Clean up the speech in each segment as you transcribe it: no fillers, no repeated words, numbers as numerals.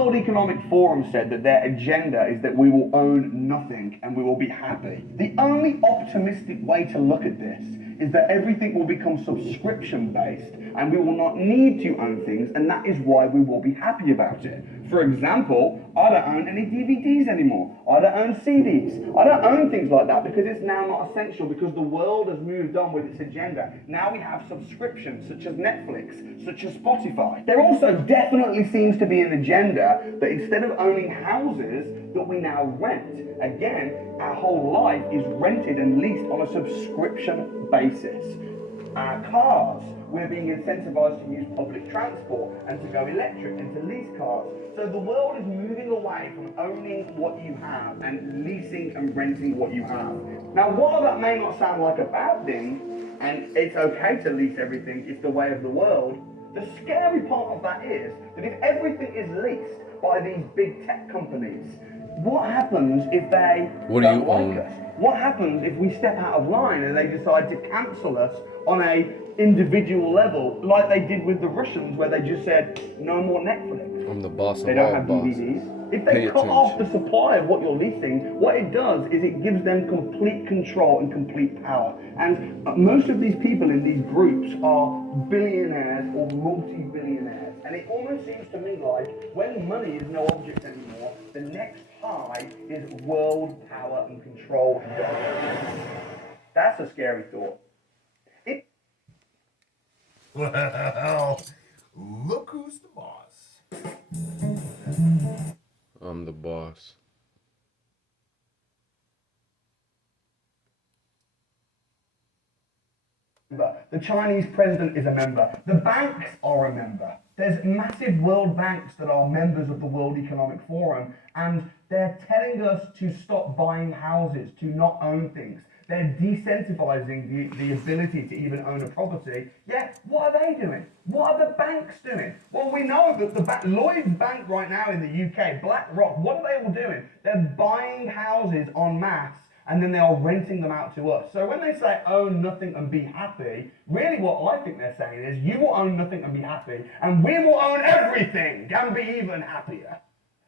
World Economic Forum said that their agenda is that we will own nothing and we will be happy. The only optimistic way to look at this is that everything will become subscription-based and we will not need to own things, and that is why we will be happy about it. For example, I don't own any DVDs anymore. I don't own CDs. I don't own things like that because it's now not essential, because the world has moved on with its agenda. Now we have subscriptions such as Netflix, such as Spotify. There also definitely seems to be an agenda that instead of owning houses, that we now rent. Again, our whole life is rented and leased on a subscription basis. Our cars, we're being incentivized to use public transport and to go electric and to lease cars. So the world is moving away from owning what you have and leasing and renting what you have. Now, while that may not sound like a bad thing, and it's okay to lease everything, it's the way of the world, the scary part of that is that if everything is leased by these big tech companies, what happens if they don't like us? What happens if we step out of line and they decide to cancel us on a individual level, like they did with the Russians, where they just said, no more Netflix. I'm the boss of they don't have DVDs. If they cut off the supply of what you're leasing, what it does is it gives them complete control and complete power. And most of these people in these groups are billionaires or multi-billionaires. And it almost seems to me like when money is no object anymore, the next high is world power and control and dominance. That's a scary thought. Well, look who's the boss. I'm the boss. The Chinese president is a member. The banks are a member. There's massive world banks that are members of the World Economic Forum, and they're telling us to stop buying houses, to not own things. They're decentralizing the ability to even own a property. Yeah, what are they doing? What are the banks doing? Well, we know that Lloyd's Bank right now in the UK, BlackRock, what are they all doing? They're buying houses en masse, and then they are renting them out to us. So when they say own nothing and be happy, really what I think they're saying is you will own nothing and be happy, and we will own everything and be even happier.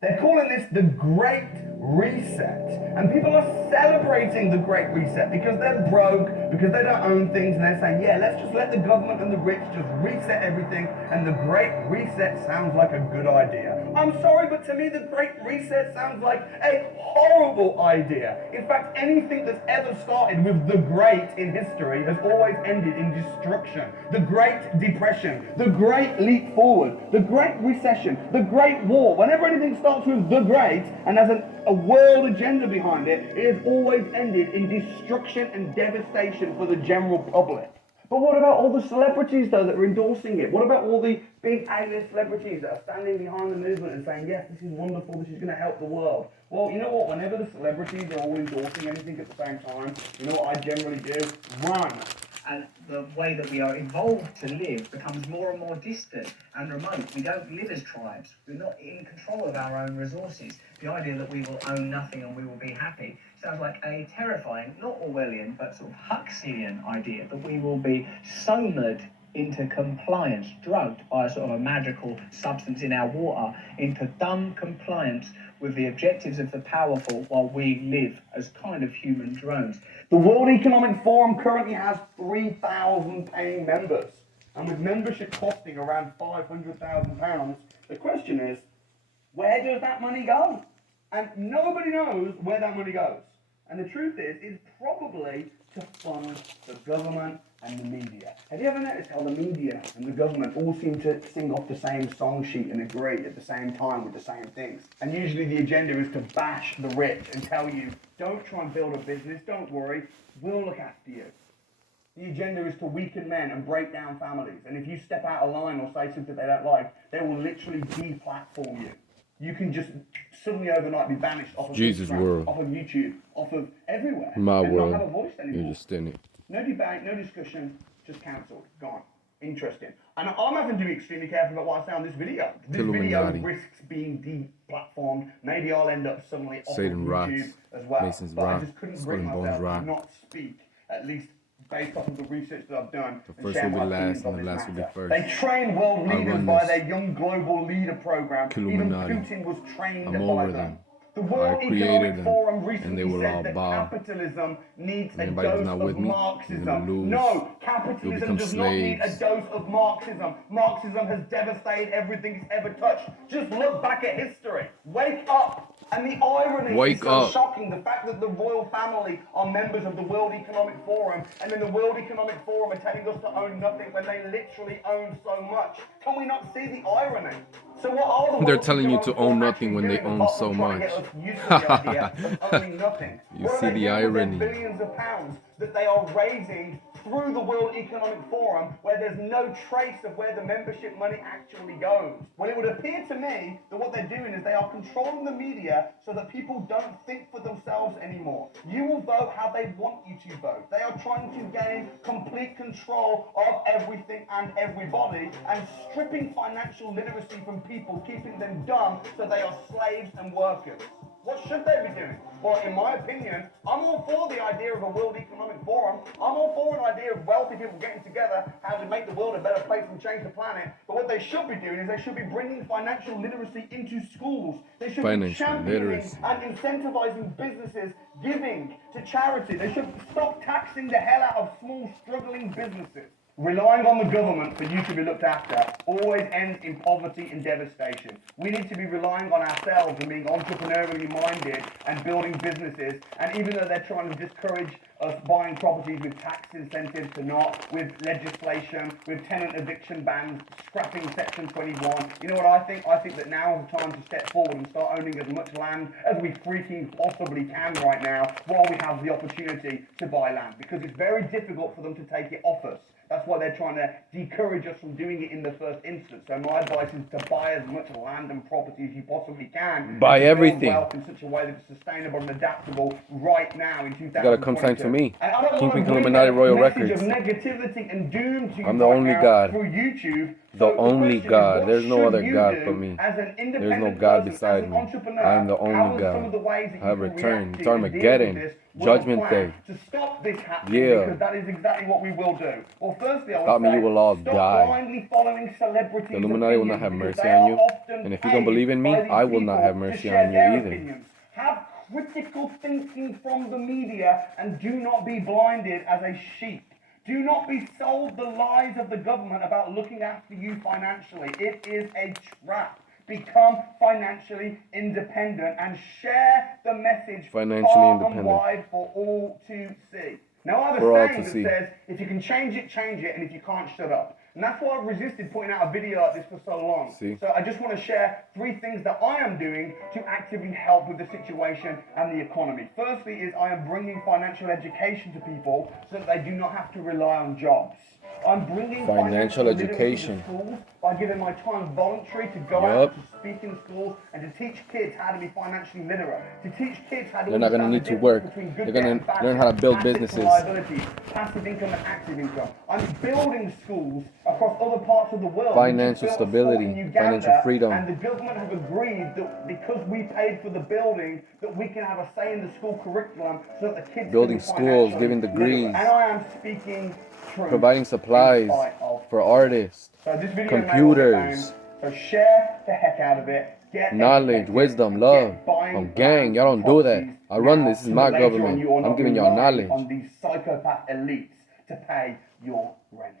They're calling this the Great Reset. And people are celebrating the Great Reset because they're broke, because they don't own things, and they're saying, yeah, let's just let the government and the rich just reset everything, and the Great Reset sounds like a good idea. I'm sorry, but to me, the Great Reset sounds like a horrible idea. In fact, anything that's ever started with the great in history has always ended in destruction. The Great Depression, the Great Leap Forward, the Great Recession, the Great War. Whenever anything starts with the great and has a world agenda behind it, it has always ended in destruction and devastation for the general public. But what about all the celebrities, though, that are endorsing it? What about all the big A-list celebrities that are standing behind the movement and saying, yes, this is wonderful, this is going to help the world? Well, you know what? Whenever the celebrities are all endorsing anything at the same time, you know what I generally do? Run. And the way that we are evolved to live becomes more and more distant and remote. We don't live as tribes. We're not in control of our own resources. The idea that we will own nothing and we will be happy sounds like a terrifying, not Orwellian, but sort of Huxleyan idea, that we will be somered into compliance, drugged by a sort of a magical substance in our water, into dumb compliance with the objectives of the powerful while we live as kind of human drones. The World Economic Forum currently has 3,000 paying members, and with membership costing around £500,000, the question is, where does that money go? And nobody knows where that money goes. And the truth is, it's probably to fund the government and the media. Have you ever noticed how the media and the government all seem to sing off the same song sheet and agree at the same time with the same things? And usually the agenda is to bash the rich and tell you, don't try and build a business, don't worry, we'll look after you. The agenda is to weaken men and break down families. And if you step out of line or say something they don't like, they will literally deplatform you. You can just suddenly overnight be banished off of Jesus' Instagram, world. off of YouTube, off of everywhere. My and world. not have a voice anymore. You're just in it. No debate, no discussion, just cancelled, gone. Interesting. And I'm having to be extremely careful about what I say on this video. This video Killuminati. risks being deplatformed. Maybe I'll end up suddenly off of Satan YouTube rocks. as well. Masons but rock. I just couldn't Skull bring and Bones myself rock. to not speak at least based off of the research that I've done, The and first share will my be opinions last on and the this last will be matter. first. They train world I leaders run by this. their Young Global Leader program. Even Killuminati. Putin was trained I'm by over them. them. The World I created Economic them, Forum and they recently will all said that bow. capitalism needs a Anybody who's dose not of with me, he's Marxism. gonna lose. No, You'll capitalism become does not need a slaves. dose of Marxism. Marxism has devastated everything it's ever touched. Just look back at history. Wake up. And the irony Wake is so up. shocking. The fact that the royal family are members of the World Economic Forum, and then the World Economic Forum are telling us to own nothing when they literally own so much. Can we not see the irony? So what are the They're World telling you Economic to own Forum nothing actually when they doing own apart so from trying to much? get us used to the idea of owning nothing? You What are see they the doing with their irony. billions of pounds that they are raising through the World Economic Forum, where there's no trace of where the membership money actually goes? Well, it would appear to me that what they're doing is they are controlling the media so that people don't think for themselves anymore. You will vote how they want you to vote. They are trying to gain complete control of everything and everybody, and stripping financial literacy from people, keeping them dumb so they are slaves and workers. What should they be doing? Well, in my opinion, I'm all for the idea of a World Economic Forum. I'm all for an idea of wealthy people getting together, how to make the world a better place and change the planet. But what they should be doing is they should be bringing financial literacy into schools. They should be Financial championing literacy. and incentivizing businesses giving to charity. They should stop taxing the hell out of small, struggling businesses. Relying on the government for you to be looked after always ends in poverty and devastation. We need to be relying on ourselves and being entrepreneurially minded and building businesses. And even though they're trying to discourage us buying properties with tax incentives to not, with legislation, with tenant eviction bans, scrapping Section 21. You know what I think? I think that now is the time to step forward and start owning as much land as we freaking possibly can right now while we have the opportunity to buy land. Because it's very difficult for them to take it off us. That's why they're trying to discourage us from doing it in the first instance. So my advice is to buy as much land and property as you possibly can. Buy and to build everything. wealth in such a way that it's sustainable and adaptable right now in 2022. You gotta come sign to me. And I don't Kingpin want to bring Killuminati a Royal message Records. of negativity and doom to you I'm the right only now God. through YouTube. The So only question is, God. what There's no should other you God do but me. as an There's no independent God person, beside as an me. entrepreneur? I am the How only are some of the God. ways that I have you can returned. react It's to and deal with Armageddon. this Judgment world plan Day. to stop this happening? Yeah. Because that is exactly what we will do. Well, firstly, I would Thought me say, you will all stop die. blindly following celebrities' The Illuminati will not opinions, have because mercy they on are you. often And if you don't paid believe in me, by these I will not people have to mercy share on you their either. opinions. Have critical thinking from the media and do not be blinded as a sheep. Do not be sold the lies of the government about looking after you financially. It is a trap. Become financially independent and share the message Financially far and independent. wide for all to see. Now, I have For a all saying to that see. says, if you can change it, and if you can't, shut up. And that's why I've resisted putting out a video like this for so long. See? So I just want to share 3 things that I am doing to actively help with the situation and the economy. Firstly is I am bringing financial education to people so that they do not have to rely on jobs. I'm bringing Financial literacy education. to schools by giving my time voluntary to go Yup. out to speak in schools and to teach kids how to be financially literate, to teach kids how to They're not gonna understand need the to difference work. between good They're debt gonna and bad learn debt, how to build assets and businesses. liabilities, passive income and active income. I'm building schools across other parts of the world. Financial We just built a stability, school in Uganda, financial freedom. and the government have agreed that because we paid for the building, that we can have a say in the school curriculum so that the kids Building can be schools, financially giving literate. degrees. And I am speaking truth. Providing supplies in spite of for artists. so this video Computers. so share the heck out of it. Get Knowledge, educated, wisdom, and love. get buying Oh, gang, y'all don't do that. properties I run now this. This is so my that later on government. you are I'm not giving y'all relying knowledge. on these psychopath elites to pay your rent.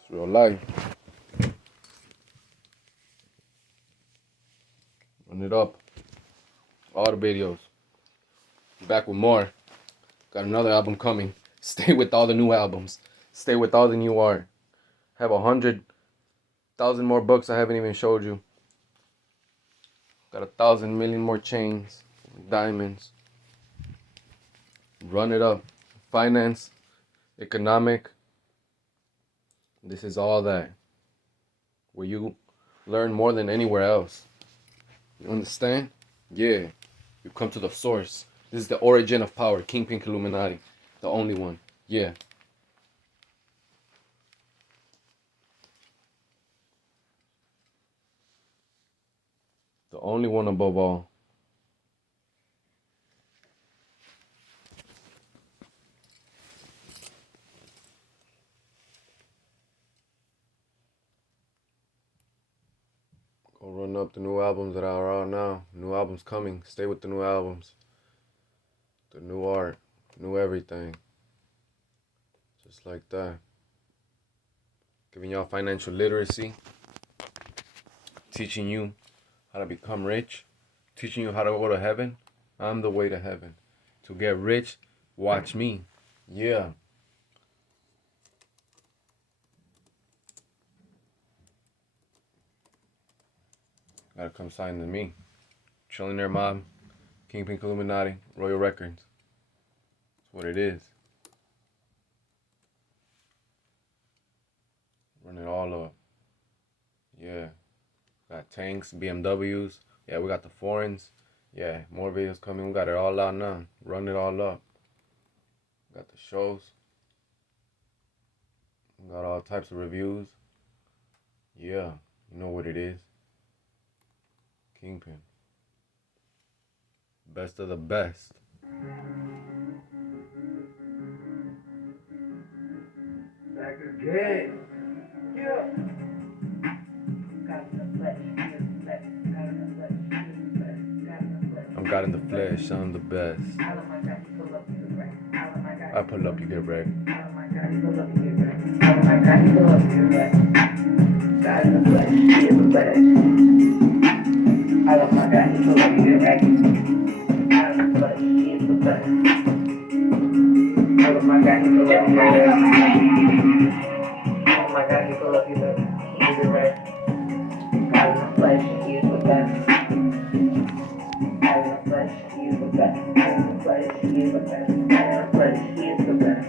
It's real life. Run it up. All the videos. Back with more. Got another album coming. Stay with all the new albums. Stay with all the new art. Have 100,000 more books I haven't even showed you. Got 1,000 million more chains, diamonds. Run it up. Finance, economic. This is all that. Where you learn more than anywhere else. You understand? Yeah. You come to the source. This is the origin of power. Kingpin Killuminati. The only one. Yeah. The only one above all. Go run up the new albums that are out now. New albums coming. Stay with the new albums. The new art. New everything. Just like that. Giving y'all financial literacy. Teaching you how to become rich. Teaching you how to go to heaven. I'm the way to heaven. To get rich, watch me. Yeah. Gotta come sign to me. Trillionaire Mob, Kingpin Killuminati, Royal Records. That's what it is. Run it all up. Yeah. Got tanks, BMWs. Yeah, we got the foreigns. Yeah, more videos coming. We got it all out now. Run it all up. Got the shows. We got all types of reviews. Yeah, you know what it is. Kingpin. Best of the best. Back again. Yeah. I'm God in the flesh, I'm the best. I pull up, you get wrecked. God in the flesh, he is the best. I love my God, he pull up, you get wrecked. God in the flesh, he is the best. I love my God, he pull up, you get wrecked. Oh my God, he pull up, you get wrecked. God in the flesh, he is the best. God in the flesh, he is the best. God in the flesh, he is the best. God in the flesh, he is the best.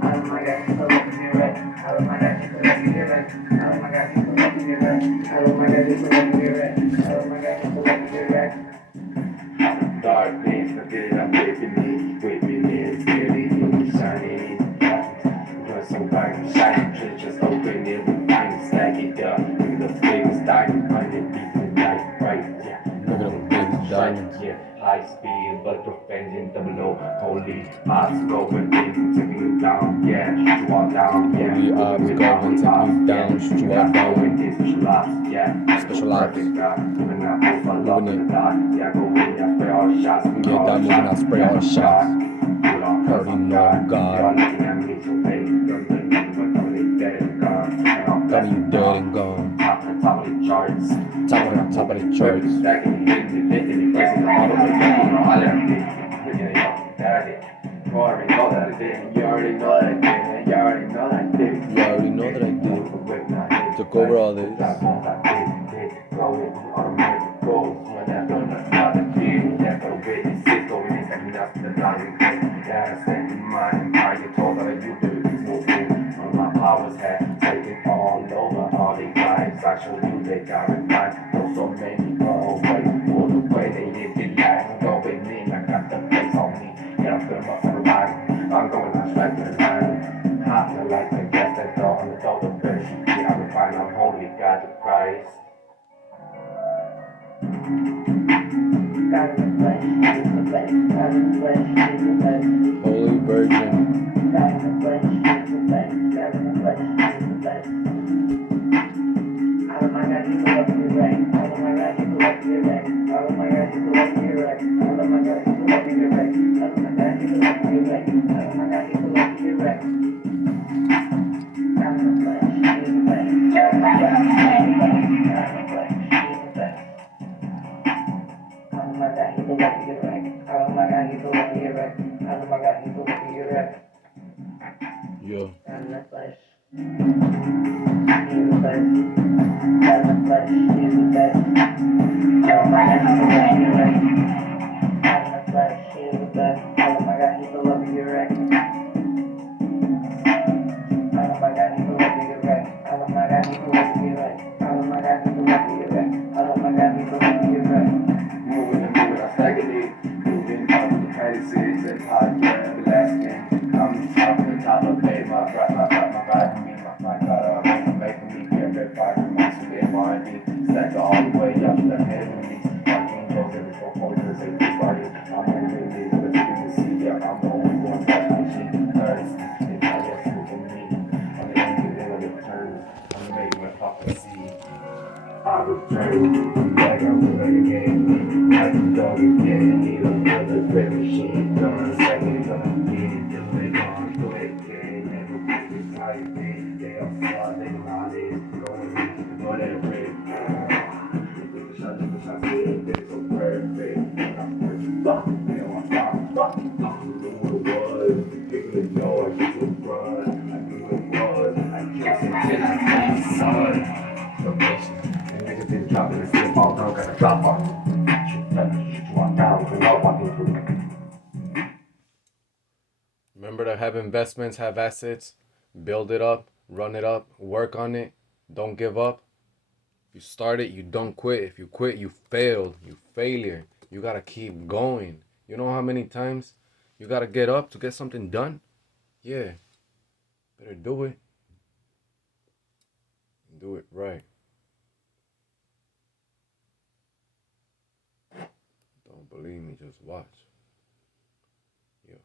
Oh my God, he pull up, you get wrecked. Oh my God, he pull up, you get wrecked. Oh my God, he pull up, you get wrecked. Oh my God, he pull up, you get wrecked. Oh my God, he pull up, you get wrecked. Darkness, I feel I'm whipping it, really shining. Just so bright, shining, just open it, find it, stack it up. Look at the biggest diamond underneath the night, right? Yeah. Look at the biggest diamonds. Yeah, high speed, bulletproof engine, double O, holy odds going in, taking you down, yeah, shoot you all down, yeah. Holy odds going, taking you down, shoot you all down. Special ops, yeah. Special ops. Moving it. Yeah, go in, yeah, spray all the shots. Get that moving, I spray all the shots. Already know I'm God. Got me dead and gone. Top of the charts. Top of the charts. You already know that I did. You already know that I did. Took over all this. I show you they got it right. Know so many go away. All the way they live their life. Go with me, I got the face on me. Yeah, I'm feeling my son right. I'm going out straight to the line. Hot the lights and gas that door on the door. The best you get, I will find I'm holy, God the Christ. God in the flesh, he is the best. God in the flesh, he is the best. Holy Virgin. God in the flesh, he is the best. God in the flesh, he is the best. Oh my God, he pull up your wreck. Oh my God, he pull up your wreck. Oh my God, he pull up your wreck. Oh my God, he pull up your wreck. Oh my God, he pull up your wreck. Oh my God, he pull up your wreck. God in the flesh, he is the best. God in the flesh, he is the best. God in the flesh, he is the best. Oh my God, he pull up your wreck. Oh my God, he pull up your wreck. Oh my God, he pull up your wreck. Yo. God in the flesh. He is the best. God in the flesh, he is the best. Oh my God, he pull up your wreck. God in the flesh, he is the best. Oh my God, he pull up your wreck. Oh my God, he pull up your wreck. Oh my God, he pull up your wreck. Oh my God, he pull up your wreck. Oh my God, he pull up your wreck. Moving, I staggered it. Moving up with the palaces and podcast, everlasting. I'm top of the bay, my ride me, my God, I'm making me get red fire, my super M.R.D. Stack all the way up to the head. I'm making my prophecy. I return back, I'm ready again. I can go again, need another great machine. Done, second, gonna need it, do it, gonna do it, again. Never put this type in. They all saw, they not it. Going in, go that break. Take the shot, they're so perfect. I'm perfect, fuck, they don't want fuck. I knew what it was, people that know I just was run. I knew what it was, I just intended to son. So patient. Niggas been dropping the flip all down, got a drop off. Shit, walk out, we all walking through. Remember to have investments, have assets, build it up, run it up, work on it, don't give up. If you start it, you don't quit. If you quit, you failed. You failure. You gotta keep going. You know how many times you gotta get up to get something done? Yeah. Better do it. Do it right. Don't believe me, just watch. Yeah.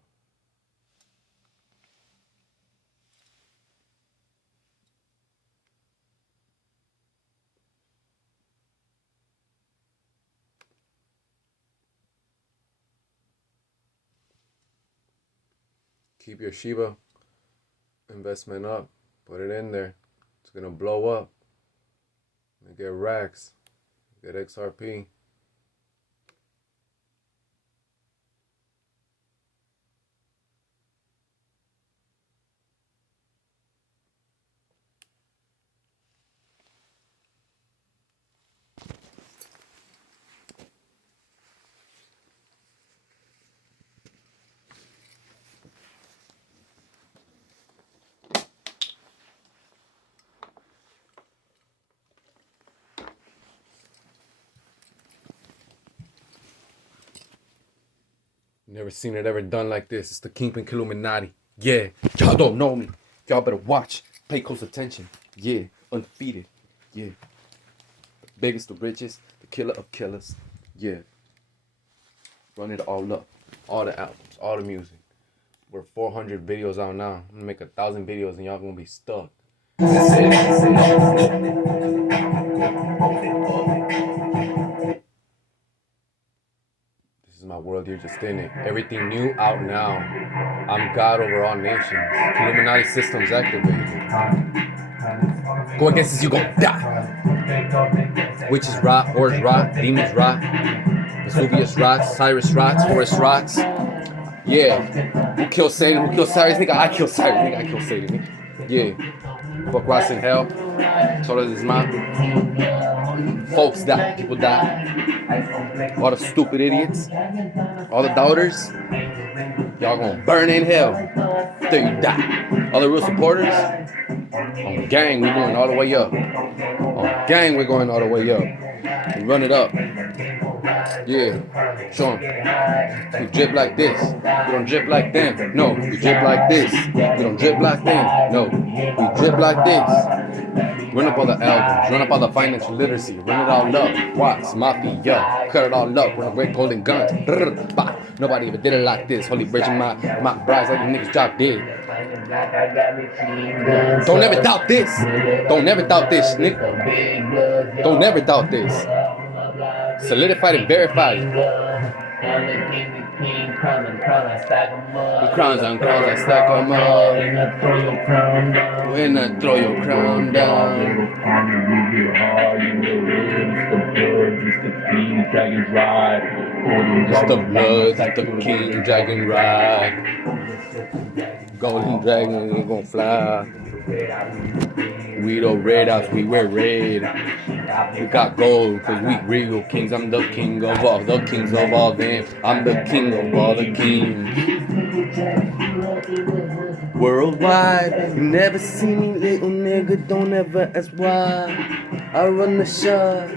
Keep your Shiba investment up. Put it in there. It's gonna blow up. Get racks. Get XRP. Never seen it ever done like this. It's the Kingpin Killuminati. Yeah, y'all don't know me. Y'all better watch. Pay close attention. Yeah, undefeated. Yeah. The biggest, the richest, the killer of killers. Yeah. Run it all up. All the albums, all the music. We're 400 videos out now. I'm gonna make 1,000 videos and y'all gonna be stuck. This is my world, you're just in it. Everything new out now. I'm God over all nations. Killuminati systems activated. Go against this, you gon' die. Witches rot, hordes rot, demons rot, Vesuvius rots, Cyrus rots, Horus rots. Yeah. Who killed Satan? Who killed Cyrus? Nigga, I killed Cyrus. Nigga, I killed Satan. Nigga. Yeah. Fuck rots in hell. So does his mom. Folks die. People die. All the stupid idiots. All the doubters. Y'all gonna burn in hell till you die. All the real supporters. On gang, we're going all the way up. On gang, we're going all the way up. We run it up. Yeah, show them. We drip like this. We don't drip like them. No, we drip like this. We don't drip like them. No, we drip like this. Run up all the albums. Run up all the financial literacy. Run it all up. Watts, Mafia. Cut it all up. Run a red golden guns. Nobody ever did it like this. Holy Virgin, my brides like the niggas drop dead. Don't ever doubt this. Don't ever doubt this, nigga. Don't ever doubt this. Solidified and verified. The crowns on crowns, I stack them up. When I throw your crown down. It's the blood, it's the king dragon ride. Golden dragon ain't gon' fly. We the red house, we wear red. We got gold, cause we real kings. I'm the king of all the kings of all them. I'm the king of all the kings. Worldwide, you never see me, little nigga. Don't ever ask why. I run the show.